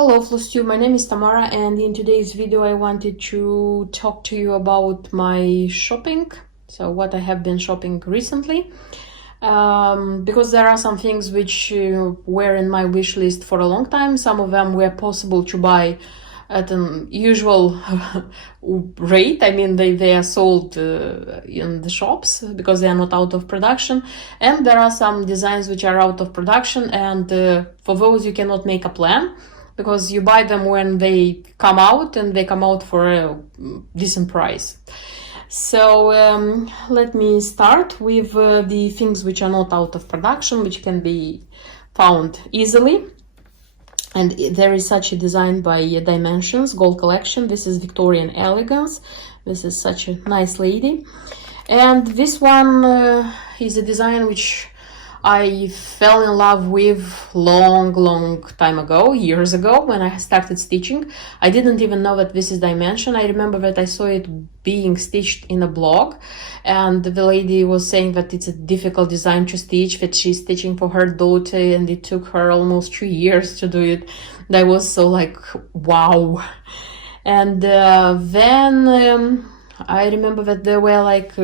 Hello Flosstube, my name is Tamara, and in today's video I wanted to talk to you about my shopping. So what I have been shopping recently, because there are some things which were in my wish list for a long time. Some of them were possible to buy at an usual rate. I mean, they are sold in the shops because they are not out of production, and there are some designs which are out of production, and for those you cannot make a plan because you buy them when they come out, and they come out for a decent price. So let me start with the things which are not out of production, which can be found easily. And there is such a design by Dimensions Gold Collection. This is Victorian Elegance. This is such a nice lady. And this one is a design which I fell in love with long time ago, years ago, when I started stitching. I didn't even know that this is Dimension. I remember that I saw it being stitched in a blog, and the lady was saying that it's a difficult design to stitch, that she's stitching for her daughter, and it took her almost 2 years to do it. And I was so like, wow. And then I remember that there were like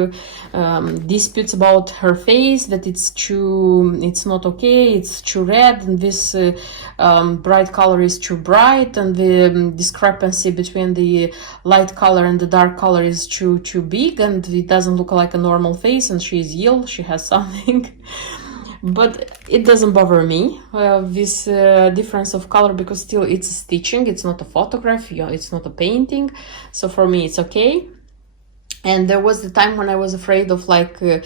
disputes about her face, that it's not okay, it's too red, and this bright color is too bright, and the discrepancy between the light color and the dark color is too big, and it doesn't look like a normal face, and she is ill, she has something. But it doesn't bother me, this difference of color, because still it's stitching, it's not a photograph, it's not a painting, so for me it's okay. And there was the time when I was afraid of like I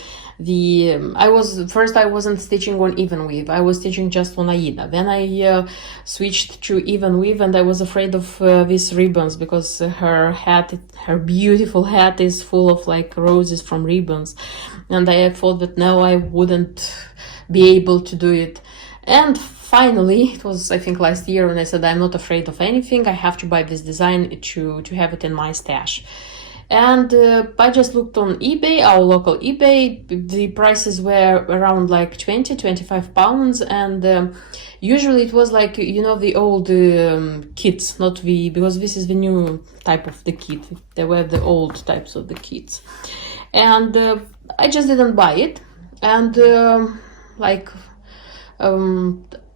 wasn't stitching on even weave. I was stitching just on Aida. Then I switched to even weave, and I was afraid of these ribbons, because her beautiful hat is full of like roses from ribbons. And I thought that no, I wouldn't be able to do it. And finally, it was I think last year, when I said I'm not afraid of anything. I have to buy this design to have it in my stash. And I just looked on eBay, our local eBay. The prices were around like 20-25 pounds, and usually it was like, you know, the old kits, not because this is the new type of the kit. There were the old types of the kits, and I just didn't buy it. And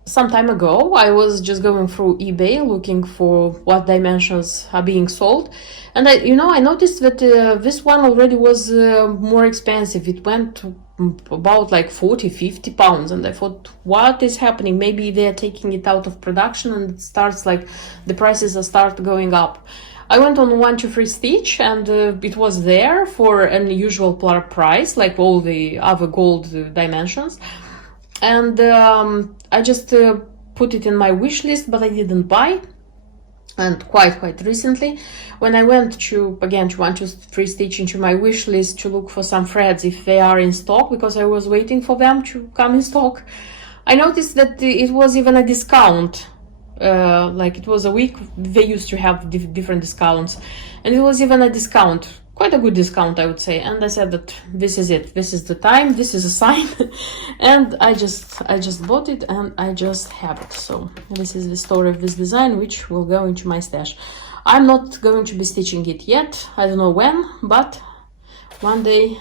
some time ago, I was just going through eBay looking for what dimensions are being sold, and I noticed that this one already was more expensive. It went about like 40-50 pounds, and I thought, what is happening? Maybe they are taking it out of production, and it starts like the prices start going up. I went on 1-2-3 Stitch, and it was there for an usual price, like all the other gold dimensions. And I just put it in my wish list, but I didn't buy. And quite recently, when I went to 1-2-3 Stitch into my wish list to look for some threads if they are in stock, because I was waiting for them to come in stock, I noticed that it was even a discount. Like it was a week, they used to have different discounts, and it was even a discount. Quite a good discount, I would say. And I said that this is it, this is the time, this is a sign. And I just bought it, and I just have it. So this is the story of this design, which will go into my stash. I'm not going to be stitching it yet, I don't know when, but one day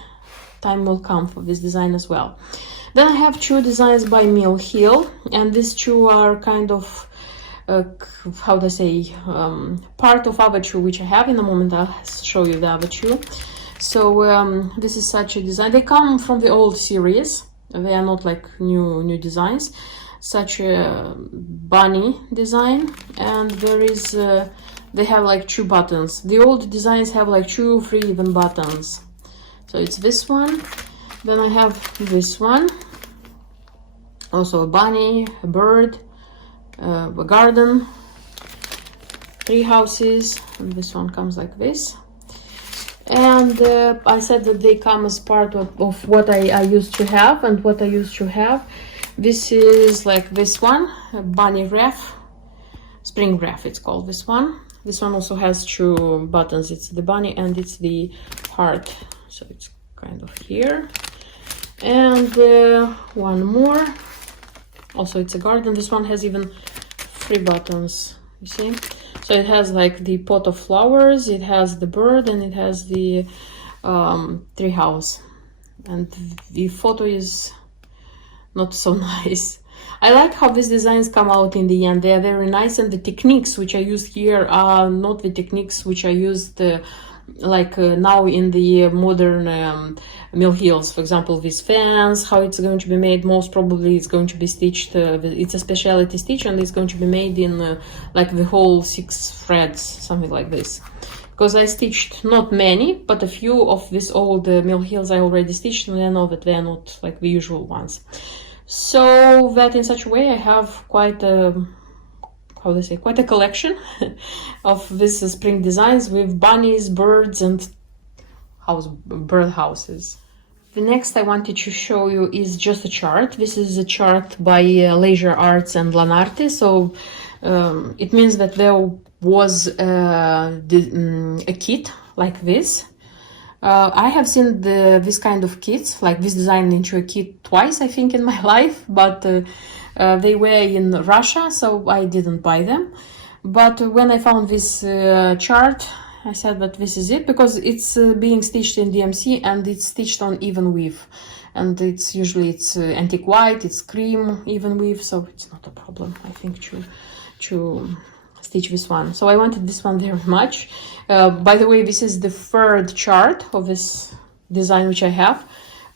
time will come for this design as well. Then I have 2 designs by Mill Hill, and these 2 are kind of how do I say, part of other 2 which I have. In a moment I'll show you the other 2. So this is such a design. They come from the old series, they are not like new designs. Such a bunny design, and there is they have like 2 buttons. The old designs have like 2-3 even buttons. So it's this one. Then I have this one, also a bunny, a bird, a garden, 3 houses, and this one comes like this. And I said that they come as part of what I used to have, and what I used to have. This is like this one, a bunny wreath, spring wreath it's called, this one. This one also has 2 buttons, it's the bunny and it's the heart, so it's kind of here. And one more, also it's a garden. This one has even 3 buttons, You see? So it has like the pot of flowers, it has the bird, and it has the tree house. And the photo is not so nice. I like how these designs come out in the end. They are very nice, and the techniques which I use here are not the techniques which I used now in the modern mill heels. For example, these fans, how it's going to be made, most probably it's going to be stitched, it's a specialty stitch, and it's going to be made in like the whole 6 threads, something like this. Because I stitched not many, but a few of these old mill heels I already stitched, and I know that they are not like the usual ones. So that in such a way I have quite a, quite a collection of these spring designs with bunnies, birds, and bird houses. The next I wanted to show you is just a chart. This is a chart by Leisure Arts and Lanarte. So it means that there was a kit like this. I have seen this kind of kits, like this design into a kit twice, I think, in my life, but they were in Russia, so I didn't buy them. But when I found this chart, I said that this is it, because it's being stitched in DMC and it's stitched on even weave. And it's usually antique white, it's cream even weave, so it's not a problem, I think, to stitch this one. So I wanted this one very much. By the way, this is the 3rd chart of this design which I have.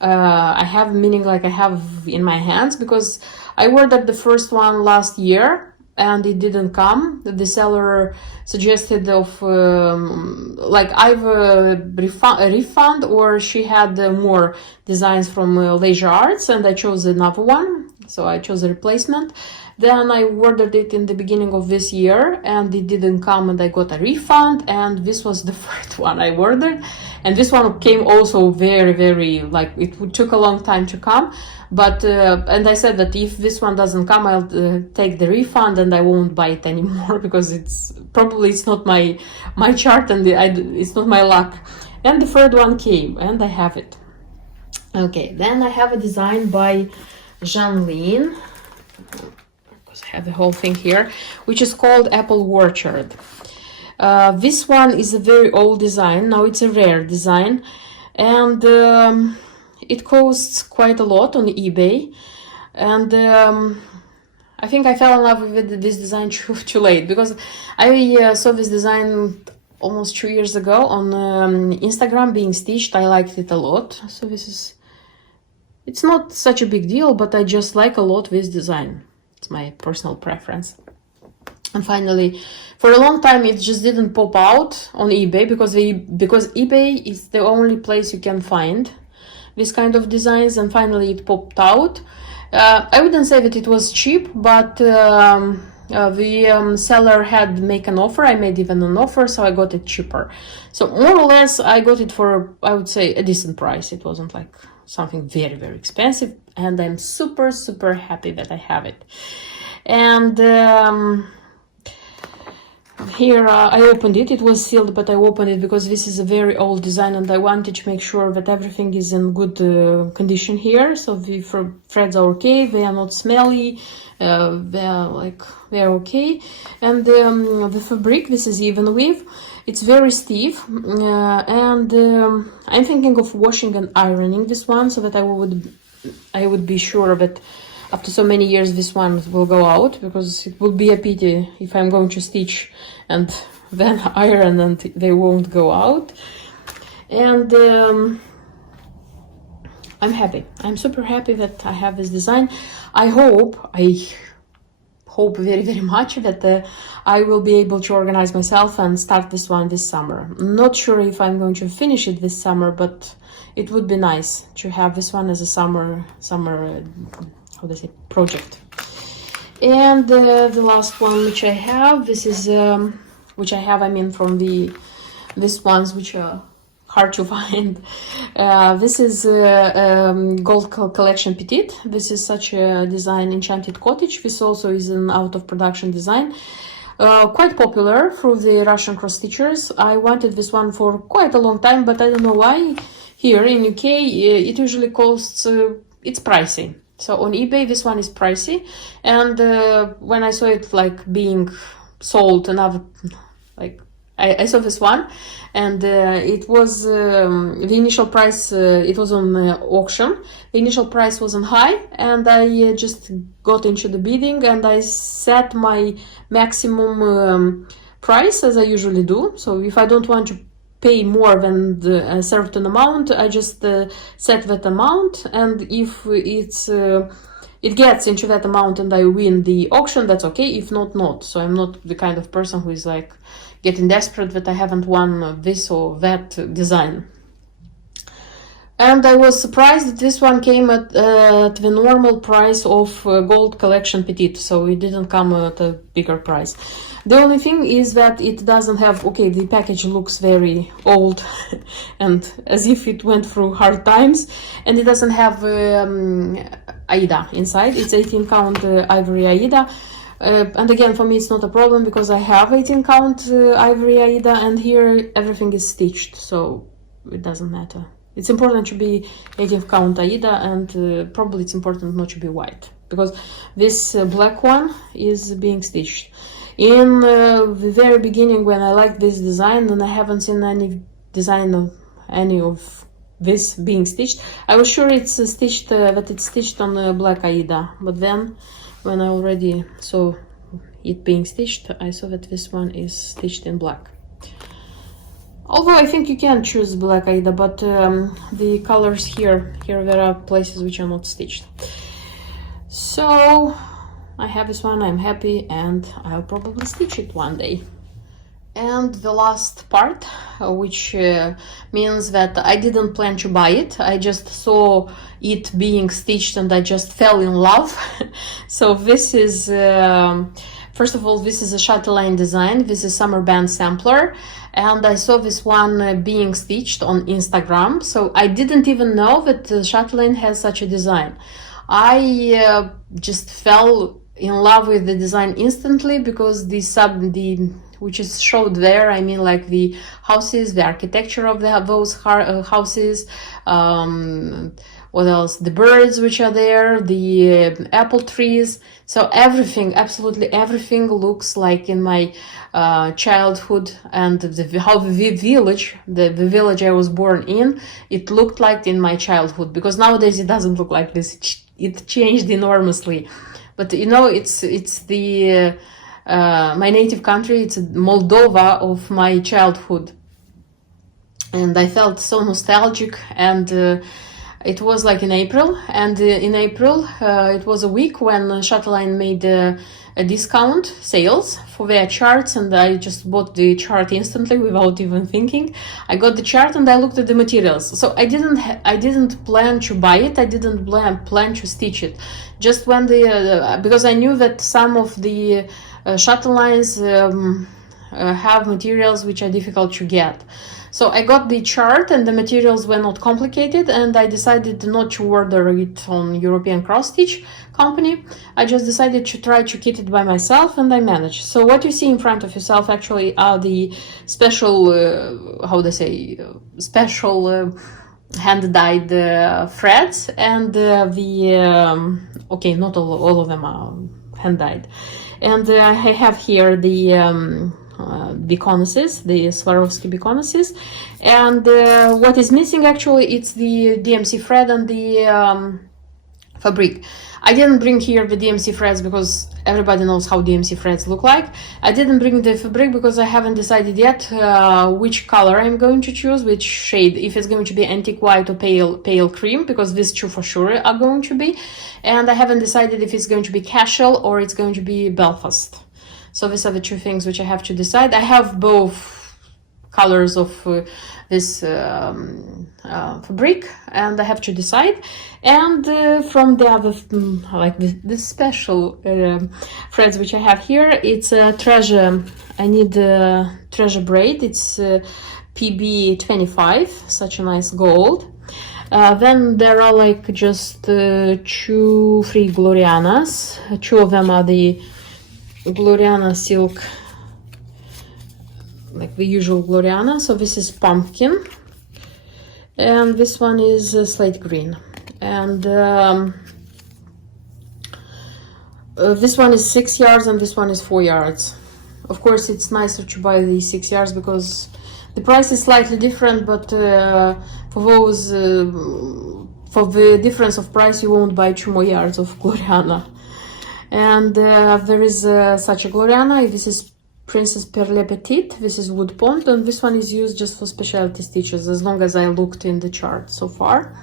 Meaning like I have in my hands, because I ordered the first one last year and it didn't come. The seller suggested of like either a refund, or she had more designs from Leisure Arts, and I chose another one, so I chose a replacement. Then I ordered it in the beginning of this year and it didn't come, and I got a refund, and this was the 3rd one I ordered. And this one came also very, very, like, it took a long time to come. But, and I said that if this one doesn't come, I'll take the refund and I won't buy it anymore, because it's not my chart, and it's not my luck. And the 3rd one came and I have it. Okay, then I have a design by Chatelaine. I have the whole thing here, which is called Apple Orchard. This one is a very old design. Now it's a rare design, and it costs quite a lot on eBay. And I think I fell in love with this design too late, because I saw this design almost 2 years ago on Instagram being stitched. I liked it a lot. So it's not such a big deal, but I just like a lot this design. It's my personal preference. And finally, for a long time it just didn't pop out on eBay, because eBay is the only place you can find this kind of designs, and finally it popped out. I wouldn't say that it was cheap, but the seller had make an offer. I made even an offer, so I got it cheaper. So more or less I got it for, I would say, a decent price. It wasn't like something very, very expensive, and I'm super, super happy that I have it. And here I opened it. It was sealed, but I opened it because this is a very old design and I wanted to make sure that everything is in good condition here. So the threads are okay, they are not smelly, they're okay. And the fabric, this is even weave. It's very stiff, and I'm thinking of washing and ironing this one, so that I would be sure that after so many years this one will go out, because it would be a pity if I'm going to stitch and then iron and they won't go out. And I'm happy. I'm super happy that I have this design. I hope very, very much that I will be able to organize myself and start this one this summer. Not sure if I'm going to finish it this summer, but it would be nice to have this one as a summer how do I say, project. And the last one which I have, this is I mean from these ones which are hard to find. This is Gold Collection Petite. This is such a design, Enchanted Cottage. This also is an out of production design. Quite popular through the Russian cross stitchers. I wanted this one for quite a long time, but I don't know why. Here in UK it usually costs, it's pricey. So on eBay this one is pricey, and when I saw it like being sold another, like I saw this one, and it was the initial price, it was on auction. The initial price wasn't high, and I just got into the bidding, and I set my maximum price, as I usually do. So if I don't want to pay more than a certain amount, I just set that amount, and if it gets into that amount and I win the auction, that's okay. If not, not. So I'm not the kind of person who is like getting desperate that I haven't won this or that design. And I was surprised that this one came at the normal price of Gold Collection Petite, so it didn't come at a bigger price. The only thing is that it doesn't have, okay, the package looks very old and as if it went through hard times, and it doesn't have Aida inside. It's 18 count ivory Aida. And again, for me it's not a problem because I have 18 count ivory Aida, and here everything is stitched, so it doesn't matter. It's important to be 18 count Aida, and probably it's important not to be white, because this black one is being stitched. In the very beginning, when I liked this design and I haven't seen any design of any of this being stitched, I was sure it's stitched, that it's stitched on black Aida, but then when I already saw it being stitched, I saw that this one is stitched in black. Although I think you can choose black Aida, but the colors here there are places which are not stitched. So I have this one, I'm happy, and I'll probably stitch it one day. And the last part, which means that I didn't plan to buy it, I just saw it being stitched and I just fell in love. So this is, first of all, this is a Chatelaine design. This is Summer Band Sampler, and I saw this one being stitched on Instagram. So I didn't even know that Chatelaine has such a design. I just fell in love with the design instantly, because which is showed there, I mean, like the houses, the architecture of those houses, what else, the birds which are there, the apple trees. So everything, absolutely everything looks like in my childhood, and how the village I was born in, it looked like in my childhood, because nowadays it doesn't look like this. It changed enormously. But you know, it's the my native country, it's Moldova of my childhood, and I felt so nostalgic. And it was like in April, and in April it was a week when Chatelaine made a discount sales for their charts, and I just bought the chart instantly without even thinking. I got the chart and I looked at the materials. So I didn't plan to buy it. I didn't plan to stitch it. Just when because I knew that some of the Chatelaines have materials which are difficult to get. So I got the chart and the materials were not complicated, and I decided not to order it on European Cross Stitch company. I just decided to try to kit it by myself, and I managed. So what you see in front of yourself actually are the special, special hand-dyed threads, and okay, not all of them are hand-dyed. And I have here the Beconosis, the Swarovski Beconosis, and what is missing actually, it's the DMC thread and the fabric. I didn't bring here the DMC threads because everybody knows how DMC threads look like. I didn't bring the fabric because I haven't decided yet which color I'm going to choose, which shade, if it's going to be antique white or pale cream, because these two for sure are going to be. And I haven't decided if it's going to be Cashel or it's going to be Belfast. So these are the two things which I have to decide. I have both colors of this fabric, and I have to decide. And from the other, like this special threads which I have here, it's a treasure. I need a treasure braid. It's PB25, such a nice gold. Then there are like just 3 Glorianas. 2 of them are the Gloriana silk, like the usual Gloriana. So this is pumpkin, and this one is slate green, and this one is 6 yards and this one is 4 yards. of course it's nicer to buy the 6 yards because the price is slightly different, but for those for the difference of price you won't buy 2 more yards of Gloriana. And there is such a Gloriana. This is Princess Perle Petite. This is wood pond, and this one is used just for specialty stitches, as long as I looked in the chart so far.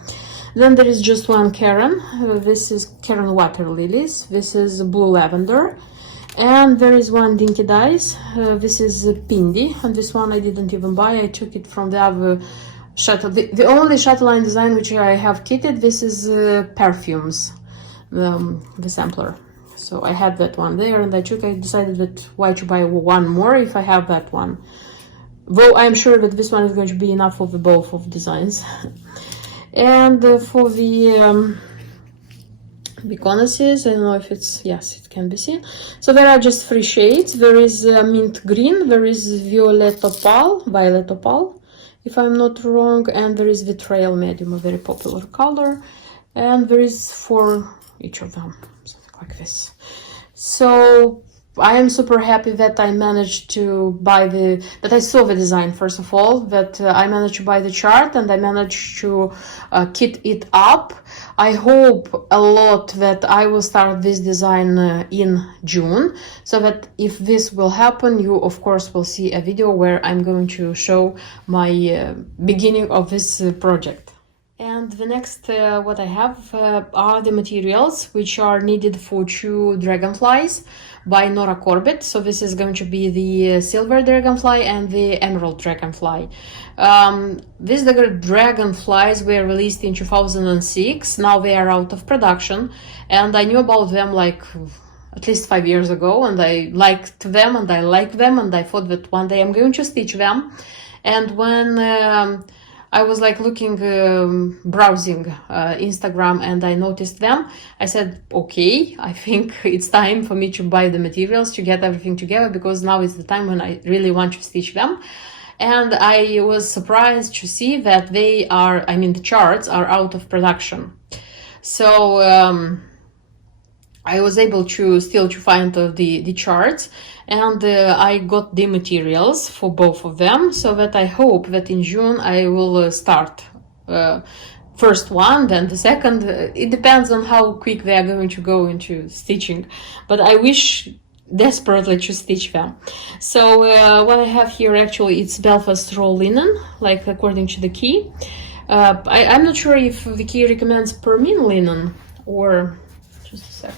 Then there is just one Karen. This is Karen Water Lilies. This is Blue Lavender. And there is one Dinky Dice. This is Pindi, and this one I didn't even buy. I took it from the other the only Chatelaine design which I have kitted. This is Perfumes, the sampler. So I had that one there, and I decided that why to buy one more if I have that one. Though I'm sure that this one is going to be enough for the both of designs. And for the connoisseurs, I don't know if it's, yes, it can be seen. So there are just 3 shades. There is mint green, there is violet opal, if I'm not wrong, and there is vitriol medium, a very popular color, and there is 4 each of them, something like this. So I am super happy that I managed to buy that I saw the design first of all, that I managed to buy the chart, and I managed to kit it up. I hope a lot that I will start this design in June, so that if this will happen, you of course will see a video where I'm going to show my beginning of this project. And the next what I have are the materials which are needed for 2 dragonflies by Nora Corbett. So this is going to be the silver dragonfly and the emerald dragonfly. These dragonflies were released in 2006. Now they are out of production, and I knew about them like at least 5 years ago, and I liked them and I like them, and I thought that one day I'm going to stitch them. And when I was like looking, browsing Instagram, and I noticed them, I said, okay, I think it's time for me to buy the materials to get everything together, because now is the time when I really want to stitch them. And I was surprised to see that they are, I mean, the charts are out of production. So I was able to still find the charts, and I got the materials for both of them, so that I hope that in June I will start first one, then the second. It depends on how quick they are going to go into stitching, but I wish desperately to stitch them. So what I have here, actually, it's Belfast raw linen, like according to the key. I'm not sure if the key recommends Permin linen or just a sec.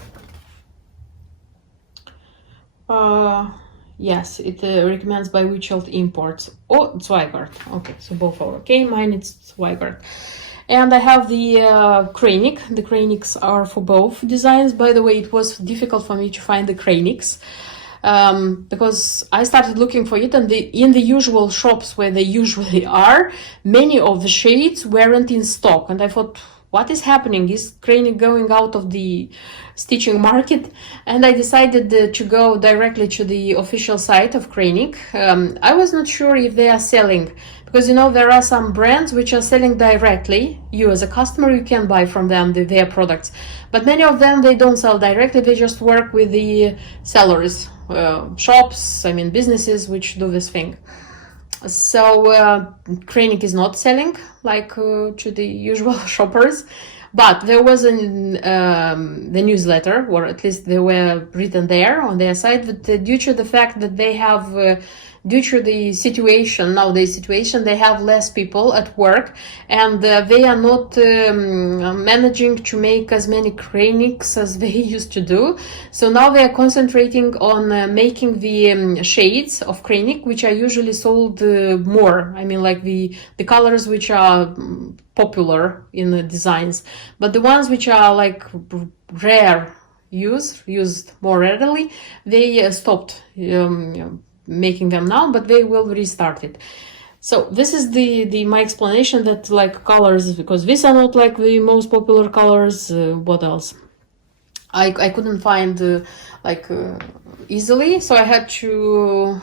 Yes, it recommends by Wichelt Imports. Oh, Zweigart. Okay, so both are okay. Mine it's Zweigart. And I have the Kranic. The Kranics are for both designs. By the way, it was difficult for me to find the Kranics because I started looking for it, and in the usual shops where they usually are, many of the shades weren't in stock. And I thought, what is happening? Is Kranic going out of the stitching market? And I decided to go directly to the official site of Kranic. I was not sure if they are selling, because you know there are some brands which are selling directly. You as a customer, you can buy from them their products, but many of them, they don't sell directly. They just work with the sellers, shops, I mean businesses which do this thing. So Kranic is not selling like to the usual shoppers, but there was the newsletter, or at least they were written there on their site, that due to the fact that they have due to the situation, nowadays situation, they have less people at work, and they are not managing to make as many Kranics as they used to do. So now they are concentrating on making the shades of Kranic, which are usually sold more. I mean, like the colors which are popular in the designs, but the ones which are like rare used more readily, they stopped making them now, but they will restart it. So this is the my explanation, that like colors, because these are not like the most popular colors. What else? I couldn't find easily, so I had to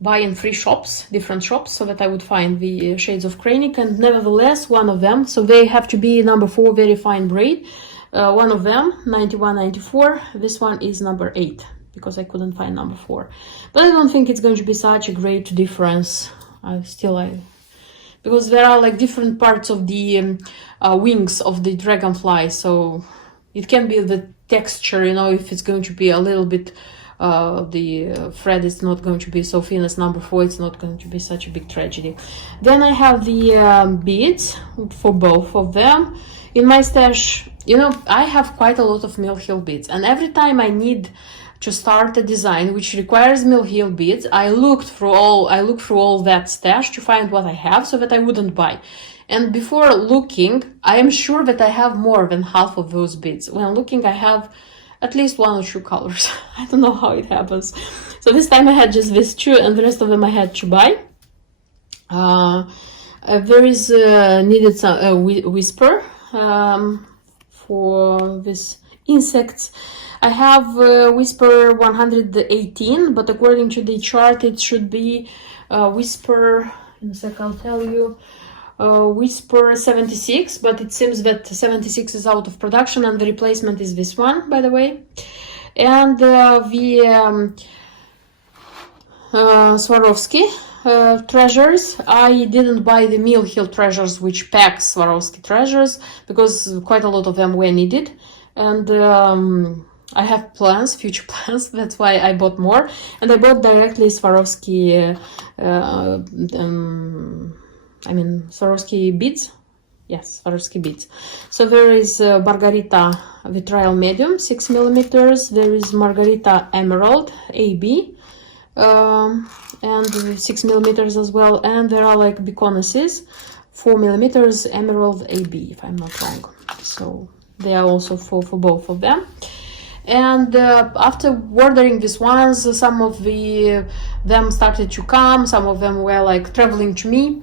buy in 3 shops, different shops, so that I would find the shades of Kranic. And nevertheless, one of them, so they have to be number 4, very fine braid. One of them, 9194. This one is number 8, because I couldn't find number 4. But I don't think it's going to be such a great difference. Because there are like different parts of the wings of the Dragonfly, so it can be the texture, you know, if it's going to be a little bit, the thread is not going to be so thin as number 4, it's not going to be such a big tragedy. Then I have the beads for both of them. In my stash, you know, I have quite a lot of mill heel beads, and every time I need to start a design which requires mill heel beads, I look through all that stash to find what I have so that I wouldn't buy. And before looking, I am sure that I have more than half of those beads. When looking, I have at least 1 or 2 colors. I don't know how it happens. So this time I had just these 2, and the rest of them I had to buy. There is needed some whisper for these insects. I have whisper 118, but according to the chart it should be whisper, in a sec I'll tell you, whisper 76, but it seems that 76 is out of production and the replacement is this one, by the way. And the Swarovski treasures, I didn't buy the mill heel treasures which pack Swarovski treasures because quite a lot of them were needed, and I have plans, future plans, that's why I bought more, and I bought directly Swarovski Swarovski beads. Yes, Swarovski beads. So there is Margarita Vitriol Medium 6 millimeters. There is Margarita Emerald AB and 6 millimeters as well. And there are like Bikonosis 4 millimeters Emerald AB, if I'm not wrong. So they are also for both of them. And after ordering these ones, some of them started to come. Some of them were like traveling to me.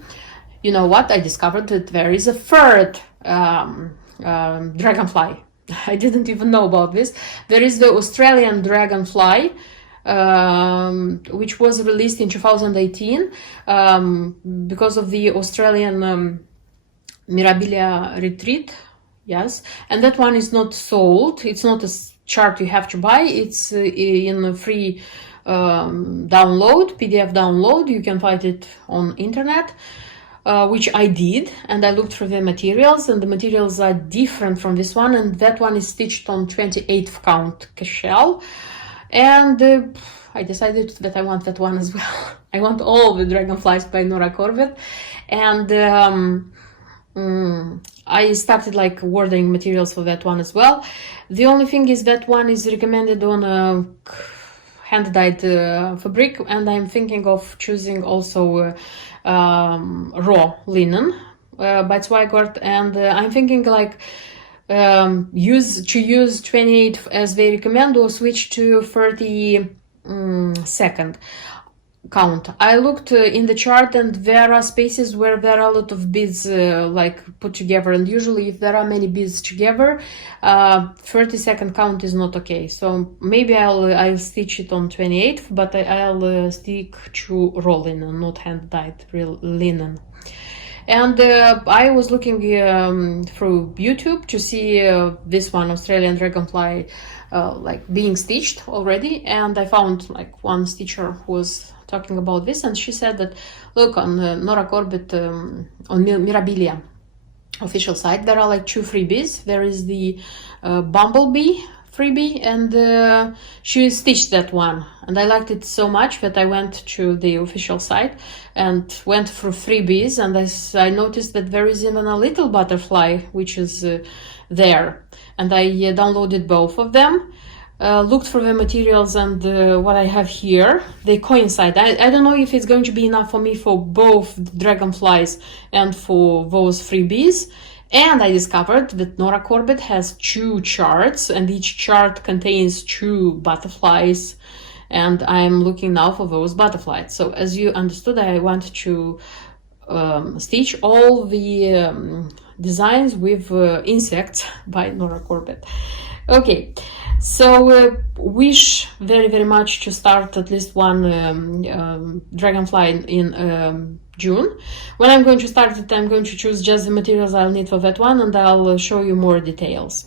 You know what? I discovered that there is a third Dragonfly. I didn't even know about this. There is the Australian Dragonfly, which was released in 2018 because of the Australian Mirabilia retreat. Yes, and that one is not sold. It's not a chart you have to buy. It's in a free download, PDF download. You can find it on internet. Which I did, and I looked for the materials, and the materials are different from this one, and that one is stitched on 28th count shell, and I decided that I want that one as well. I want all the Dragonflies by Nora Corbett, and I started like ordering materials for that one as well. The only thing is that one is recommended on a hand-dyed fabric, and I'm thinking of choosing also raw linen by Zweigart, and I'm thinking like use 28 as they recommend or switch to 32nd count. I looked in the chart, and there are spaces where there are a lot of beads like put together, and usually if there are many beads together, 32nd count is not okay. So maybe I'll stitch it on 28th, but I'll stick to raw linen, not hand dyed real linen. And I was looking through YouTube to see this one, Australian Dragonfly, like being stitched already, and I found like one stitcher who was talking about this, and she said that look, on Nora Corbett on Mirabilia official site, there are like 2 freebies. There is the Bumblebee freebie, and she stitched that one, and I liked it so much that I went to the official site and went through freebies, and I noticed that there is even a little butterfly which is there, and I downloaded both of them. Looked for the materials, and what I have here, they coincide. I don't know if it's going to be enough for me for both Dragonflies and for those freebies. And I discovered that Nora Corbett has 2 charts, and each chart contains 2 butterflies, and I'm looking now for those butterflies. So as you understood, I want to stitch all the designs with insects by Nora Corbett. Okay. So wish very, very much to start at least one Dragonfly in June. When I'm going to start it, I'm going to choose just the materials I'll need for that one, and I'll show you more details.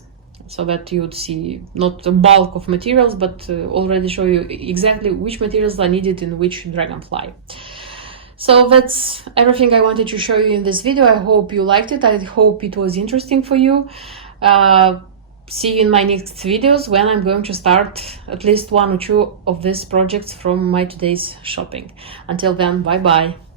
so that you would see not a bulk of materials, but already show you exactly which materials are needed in which Dragonfly. So that's everything I wanted to show you in this video. I hope you liked it. I hope it was interesting for you. See you in my next videos, when I'm going to start at least 1 or 2 of these projects from my today's shopping. Until then, bye bye.